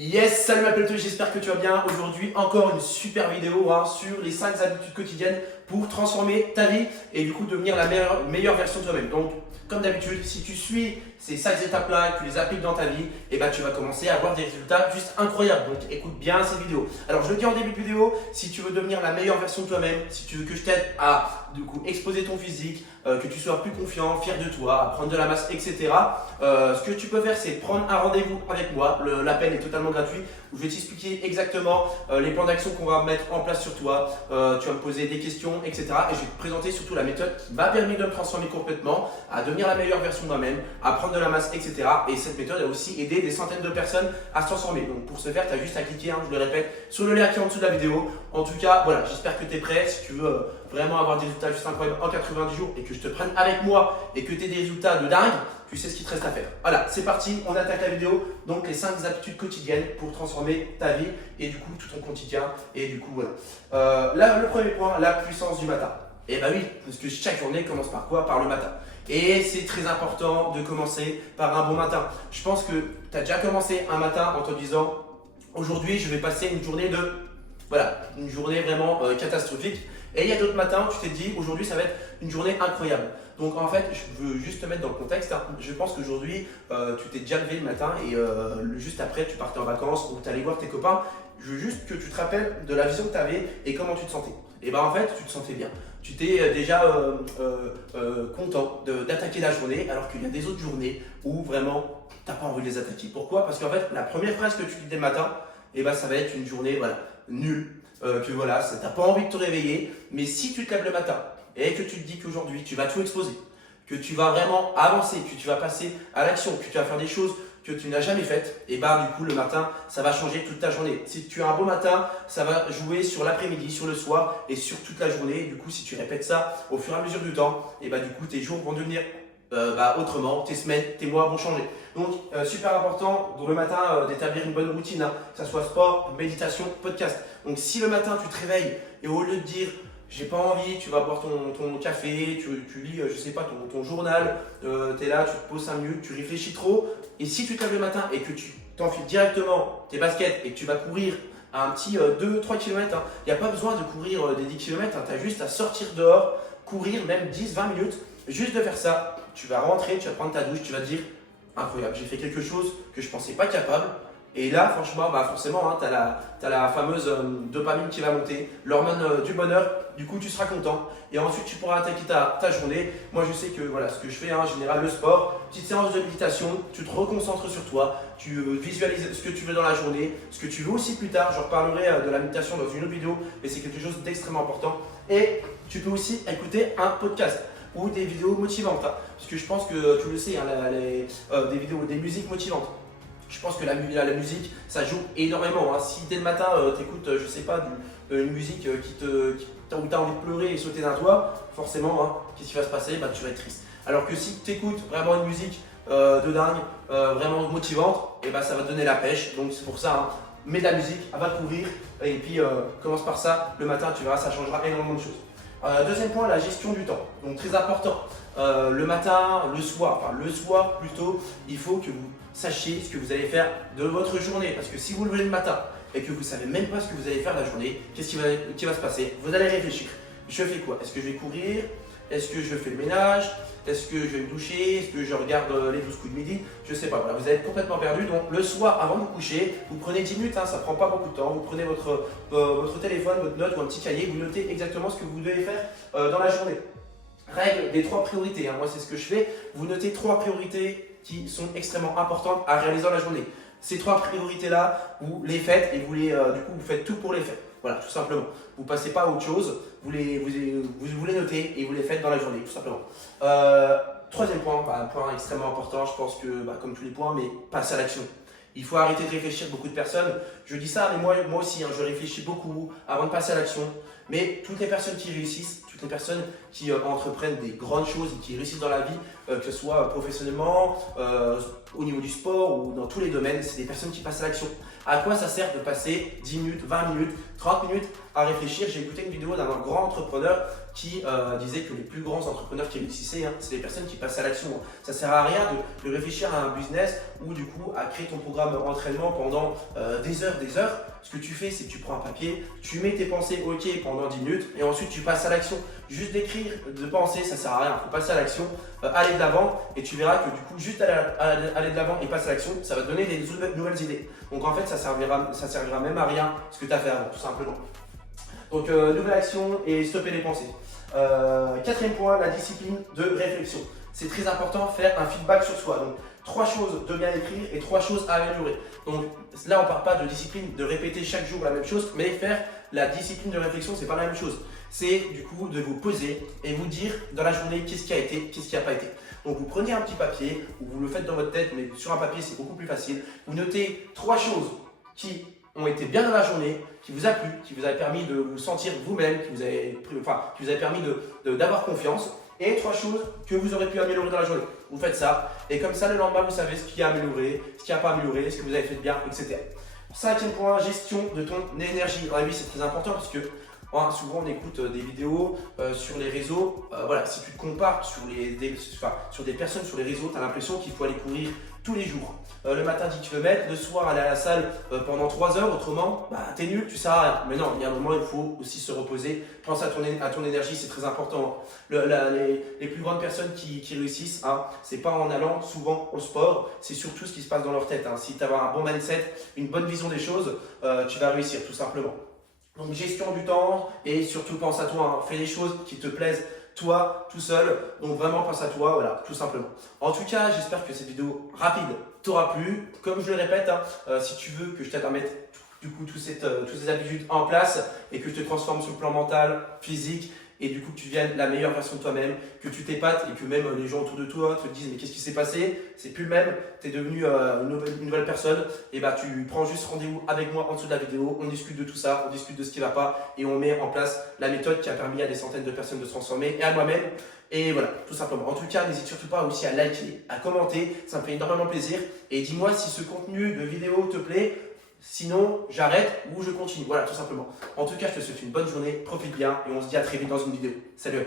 Yes, salut ma pelleteuse, j'espère que tu vas bien. Aujourd'hui, encore une super vidéo sur les 5 habitudes quotidiennes pour transformer ta vie et du coup devenir la meilleure version de toi-même. Donc, comme d'habitude, si tu suis ces 5 étapes-là et que tu les appliques dans ta vie, tu vas commencer à avoir des résultats juste incroyables. Donc, écoute bien cette vidéo. Alors, je le dis en début de vidéo, si tu veux devenir la meilleure version de toi-même, si tu veux que je t'aide à exposer ton physique, que tu sois plus confiant, fier de toi, à prendre de la masse, etc. Ce que tu peux faire, c'est prendre un rendez-vous avec moi. L'appel est totalement gratuit où je vais t'expliquer exactement les plans d'action qu'on va mettre en place sur toi. Tu vas me poser des questions, etc. Et je vais te présenter surtout la méthode qui m'a permis de me transformer complètement, à devenir la meilleure version de moi-même, à prendre de la masse, etc. Et cette méthode a aussi aidé des centaines de personnes à se transformer. Donc pour ce faire, tu as juste à cliquer, je le répète, sur le lien qui est en dessous de la vidéo. En tout cas, voilà, j'espère que tu es prêt. Si tu veux vraiment avoir des résultats juste incroyables en 90 jours et que je te prenne avec moi et que tu aies des résultats de dingue, tu sais ce qu'il te reste à faire. Voilà, c'est parti, on attaque la vidéo. Donc les 5 habitudes quotidiennes pour transformer ta vie et du coup tout ton quotidien. Et du coup voilà. Là, le premier point, la puissance du matin. Et bah oui, parce que chaque journée commence par quoi? Par le matin. Et c'est très important de commencer par un bon matin. Je pense que tu as déjà commencé un matin en te disant aujourd'hui je vais passer une journée une journée vraiment catastrophique. Et il y a d'autres matins où tu t'es dit aujourd'hui ça va être une journée incroyable. Donc en fait, je veux juste te mettre dans le contexte. Je pense qu'aujourd'hui, tu t'es déjà levé le matin et juste après, tu partais en vacances ou tu allais voir tes copains. Je veux juste que tu te rappelles de la vision que tu avais et comment tu te sentais. Et en fait, tu te sentais bien. Tu t'es déjà content d'attaquer la journée alors qu'il y a des autres journées où vraiment, tu n'as pas envie de les attaquer. Pourquoi? Parce qu'en fait, la première phrase que tu dis dès le matin, ça va être une journée nulle. Tu n'as pas envie de te réveiller. Mais si tu te lèves le matin, et que tu te dis qu'aujourd'hui tu vas tout exposer, que tu vas vraiment avancer, que tu vas passer à l'action, que tu vas faire des choses que tu n'as jamais faites, et du coup le matin ça va changer toute ta journée. Si tu as un beau matin, ça va jouer sur l'après-midi, sur le soir et sur toute la journée. Du coup si tu répètes ça au fur et à mesure du temps, du coup tes jours vont devenir autrement, tes semaines, tes mois vont changer. Donc super important le matin d'établir une bonne routine, que ce soit sport, méditation, podcast. Donc si le matin tu te réveilles et au lieu de dire j'ai pas envie, tu vas boire ton café, tu lis, je sais pas, ton journal, tu es là, tu te poses 5 minutes, tu réfléchis trop. Et si tu te lèves le matin et que tu t'enfiles directement tes baskets et que tu vas courir à un petit 2-3 km, il n'y a pas besoin de courir des 10 km, tu as juste à sortir dehors, courir même 10-20 minutes. Juste de faire ça, tu vas rentrer, tu vas prendre ta douche, tu vas te dire incroyable, j'ai fait quelque chose que je pensais pas capable. Et là, franchement, forcément, tu as la fameuse dopamine qui va monter, l'hormone du bonheur. Du coup, tu seras content. Et ensuite, tu pourras attaquer ta journée. Moi, je sais que ce que je fais en général, le sport, petite séance de méditation, tu te reconcentres sur toi, tu visualises ce que tu veux dans la journée, ce que tu veux aussi plus tard. Je reparlerai de la méditation dans une autre vidéo, mais c'est quelque chose d'extrêmement important. Et tu peux aussi écouter un podcast ou des vidéos motivantes. Parce que je pense que tu le sais, des vidéos, des musiques motivantes. Je pense que la musique, ça joue énormément. Si dès le matin, tu écoutes, je sais pas, une musique où tu as envie de pleurer et sauter d'un toit, forcément, qu'est-ce qui va se passer? Tu vas être triste. Alors que si tu écoutes vraiment une musique de dingue, vraiment motivante, ça va te donner la pêche. Donc c'est pour ça, mets de la musique, va courir et puis commence par ça. Le matin, tu verras, ça changera énormément de choses. Deuxième point, la gestion du temps. Donc très important. Le matin, le soir plutôt, il faut que vous sachiez ce que vous allez faire de votre journée. Parce que si vous levez le matin et que vous ne savez même pas ce que vous allez faire la journée, qu'est-ce qui va se passer? Vous allez réfléchir. Je fais quoi? Est-ce que je vais courir? Est-ce que je fais le ménage? Est-ce que je vais me doucher? Est-ce que je regarde les 12 coups de midi? Je ne sais pas. Vous allez être complètement perdu. Donc le soir, avant de vous coucher, vous prenez 10 minutes, ça ne prend pas beaucoup de temps. Vous prenez votre téléphone, votre note ou un petit cahier, vous notez exactement ce que vous devez faire dans la journée. Règle des 3 priorités. Moi, c'est ce que je fais. Vous notez 3 priorités qui sont extrêmement importantes à réaliser dans la journée. Ces 3 priorités-là, vous les faites et vous faites tout pour les faire. Voilà, tout simplement. Vous ne passez pas à autre chose, vous les notez et vous les faites dans la journée, tout simplement. Troisième point, un point extrêmement important, je pense que, comme tous les points, mais passe à l'action. Il faut arrêter de réfléchir. Beaucoup de personnes, je dis ça, mais moi aussi, je réfléchis beaucoup avant de passer à l'action. Mais toutes les personnes qui réussissent, toutes les personnes qui entreprennent des grandes choses et qui réussissent dans la vie, que ce soit professionnellement, au niveau du sport ou dans tous les domaines, c'est des personnes qui passent à l'action. À quoi ça sert de passer 10 minutes, 20 minutes, 30 minutes à réfléchir? J'ai écouté une vidéo d'un grand entrepreneur qui disait que les plus grands entrepreneurs qui réussissaient, c'est les personnes qui passent à l'action. Ça ne sert à rien de réfléchir à un business ou du coup à créer ton programme d'entraînement pendant des heures. Ce que tu fais, c'est que tu prends un papier, tu mets tes pensées OK pendant 10 minutes et ensuite tu passes à l'action. Juste d'écrire, de penser, ça ne sert à rien. Il faut passer à l'action, aller de l'avant et tu verras que du coup, juste aller de l'avant et passer à l'action, ça va te donner des nouvelles idées. Donc en fait, ça servira même à rien ce que tu as fait avant, tout simplement. Donc nouvelle action et stopper les pensées. Quatrième point, la discipline de réflexion. C'est très important, faire un feedback sur soi. Donc 3 choses de bien écrire et 3 choses à améliorer. Donc là, on ne parle pas de discipline de répéter chaque jour la même chose, mais faire la discipline de réflexion, c'est pas la même chose. C'est du coup de vous poser et vous dire dans la journée qu'est-ce qui a été, qu'est-ce qui n'a pas été. Donc vous prenez un petit papier ou vous le faites dans votre tête, mais sur un papier c'est beaucoup plus facile. Vous notez 3 choses qui ont été bien dans la journée, qui vous a plu, qui vous a permis de vous sentir vous-même, qui vous a permis d'avoir confiance, et 3 choses que vous aurez pu améliorer dans la journée. Vous faites ça, et comme ça le lendemain vous savez ce qui a amélioré, ce qui n'a pas amélioré, ce que vous avez fait de bien, etc. 5e point, gestion de ton énergie. Dans la vie c'est très important parce que souvent on écoute des vidéos sur les réseaux. Voilà, si tu te compares sur des personnes sur les réseaux, tu as l'impression qu'il faut aller courir tous les jours. Le matin 10 km, le soir aller à la salle pendant 3 heures, autrement t'es nul, tu sers à rien. Mais non, il y a un moment il faut aussi se reposer. Pense à ton énergie, c'est très important. Les plus grandes personnes qui réussissent, c'est pas en allant souvent au sport, c'est surtout ce qui se passe dans leur tête. Si tu as un bon mindset, une bonne vision des choses, tu vas réussir tout simplement. Donc gestion du temps et surtout pense à toi, fais les choses qui te plaisent toi tout seul, donc vraiment pense à toi, voilà, tout simplement. En tout cas, j'espère que cette vidéo rapide t'aura plu. Comme je le répète, si tu veux que je t'aide à mettre du coup toutes ces habitudes en place et que je te transforme sur le plan mental, physique, et du coup que tu deviennes la meilleure version de toi-même, que tu t'épates et que même les gens autour de toi te disent mais qu'est-ce qui s'est passé, c'est plus le même, tu es devenu une nouvelle personne, et tu prends juste rendez-vous avec moi en dessous de la vidéo, on discute de tout ça, on discute de ce qui ne va pas et on met en place la méthode qui a permis à des centaines de personnes de se transformer et à moi-même. Et voilà, tout simplement. En tout cas, n'hésite surtout pas aussi à liker, à commenter, ça me fait énormément plaisir. Et dis-moi si ce contenu de vidéo te plaît. Sinon, j'arrête ou je continue. Voilà, tout simplement. En tout cas, je te souhaite une bonne journée, profite bien et on se dit à très vite dans une vidéo. Salut!